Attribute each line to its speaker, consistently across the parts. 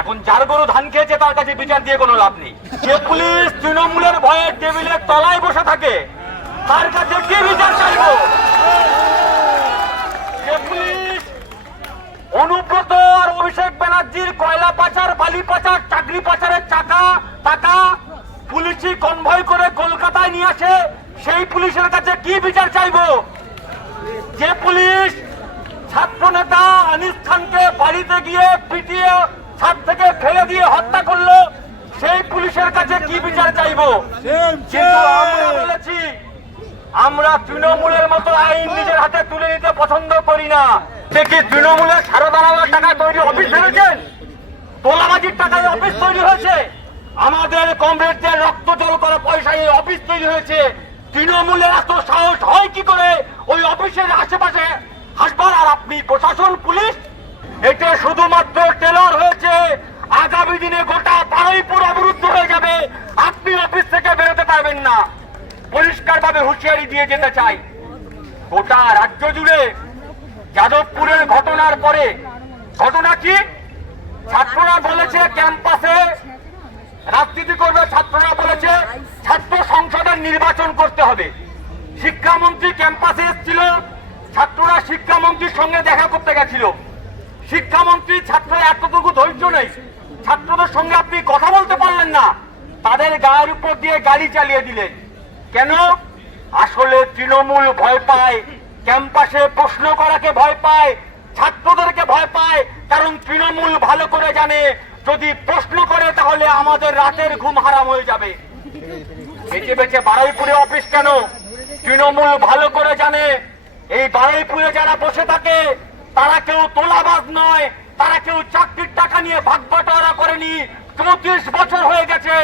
Speaker 1: এখন যার গরু ধান খেয়েছে, তার কাছে বিচার দিয়ে কোনো লাভ নেই। যে পুলিশ তৃণমূলের ভয়ে টেবিলের তলায় বসে থাকে, তার কাছে কি বিচার চাইব? যে পুলিশ অনুব্রত আর অভিষেক ব্যানার্জির কয়লা পাচার, বালি পাচার, চাকরি পাচারের টাকা টাকা পুলিশি কনভয় করে কলকাতায় নিয়ে আসে, সেই পুলিশের কাছে কি বিচার চাইব? যে পুলিশ ছাত্র নেতা আনিস খানকে বাড়িতে গিয়ে পিটিয়ে ছাদ থেকে ফেলে দিয়ে হত্যা করল সেই পুলিশের কাছে কি বিচার চাইব? কিন্তু আমরা বলেছি আমরা তৃণমূলের মতো আইন নিজের হাতে তুলে নিতে পছন্দ করি না। দেখি তৃণমূলের সাড়ে বারো হাজার টাকায় তৈরি অফিস ভেবেছেন তোলাবাজির টাকায় অফিস তৈরি হয়েছে? আমাদের কমরেডদের রক্ত জল করা পয়সা এই অফিস তৈরি হয়েছে। তৃণমূলের এত সাহস হয় কি করে ওই অফিসের আশেপাশে? হাসবার আর আপনি প্রশাসন পুলিশ? এটা শুধুমাত্র টেলর হয়েছে আগামী দিনে গোটা বারুইপুর অবরুদ্ধ হয়ে যাবে আপনি অফিস থেকে বেরোতে পারবেন না, পরিষ্কারভাবে হুঁশিয়ারি দিয়ে যেতে চাই। গোটা রাজ্য জুড়ে যাদবপুরের ঘটনার পরে, ঘটনা কি? ছাত্ররা বলেছে ক্যাম্পাসে রাজনীতি করবে, ছাত্ররা বলেছে ছাত্র সংসদের নির্বাচন করতে হবে। শিক্ষামন্ত্রী ক্যাম্পাসে এসেছিল, ছাত্ররা শিক্ষামন্ত্রীর সঙ্গে দেখা করতে গেছিল। শিক্ষামন্ত্রী ছাত্র এতটুকু ধৈর্য নেই। ছাত্রদের সঙ্গে আপনি কথা বলতে পারলেন না। তাদের গায়ের উপর দিয়ে গাড়ি চালিয়ে দিলেন কেন? আসলে তৃণমূল ভয় পায়, ক্যাম্পাসে প্রশ্ন করাকে ভয় পায়, ছাত্রদেরকে ভয় পায়, কারণ তৃণমূল ভালো করে জানে, যদি প্রশ্ন করে তাহলে আমাদের রাতের ঘুম হারাম হয়ে যাবে। বেঁচে বেঁচে বারুইপুরে অফিস কেন? তৃণমূল ভালো করে জানে, এই বারুইপুরে যারা বসে থাকে, তারা কেউ তোলাবাজ নয়, তারা কেউ চাকরির টাকা নিয়ে ভাগ করেনি চৌত্রিশ বছর হয়ে গেছে,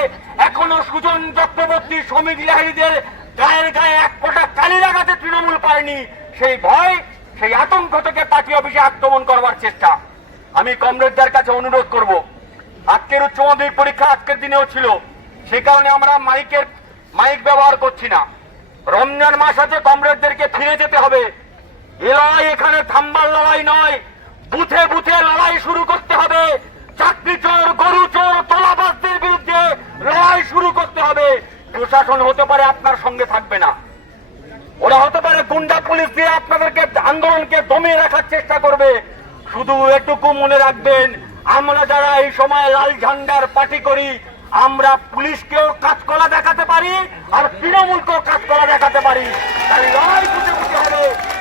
Speaker 1: এখনও সুজন চক্রবর্তী শ্রমিক লাহিনীদের গায়ের গায়ে এক ফোঁটা কালি লাগাতে তৃণমূল পারেনি। সেই ভয়, সেই আতঙ্ক থেকে পার্টি অফিসে আক্রমণ করবার চেষ্টা। আমি কমরেডদের কাছে অনুরোধ করব, আজকের উচ্চ মাধ্যমিক পরীক্ষা আজকের দিনেও ছিল, সে কারণে আমরা মাইকের, মাইক ব্যবহার করছি না। রমজান মাস আছে, কমরেডদেরকে ফিরে যেতে হবে। এ লড়াই এখানে থাম্বার লড়াই নয় বুথে বুথে লড়াই শুরু করতে হবে চাকরি চোর গরু চোর তোলাবাসদের বিরুদ্ধে লড়াই শুরু করতে হবে প্রশাসন হতে পারে আপনার সঙ্গে থাকবে না। ওরা হতে পারে গুন্ডা পুলিশ দিয়ে আপনাদেরকে আন্দোলনকে দমিয়ে রাখার চেষ্টা করবে। শুধু এটুকু মনে রাখবেন, আমরা যারা এই সময় লাল ঝান্ডার পার্টি করি, আমরা পুলিশকেও কাজকলা দেখাতে পারি আর তৃণমূলকেও কাজকলা দেখাতে পারি।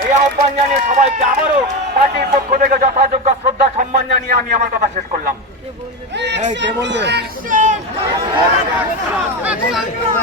Speaker 1: এই আহ্বান জানিয়ে সবাইকে আবারও পার্টির পক্ষ থেকে যথাযোগ্য শ্রদ্ধা, সম্মান জানিয়ে আমি আমার কথা শেষ করলাম।
Speaker 2: どう?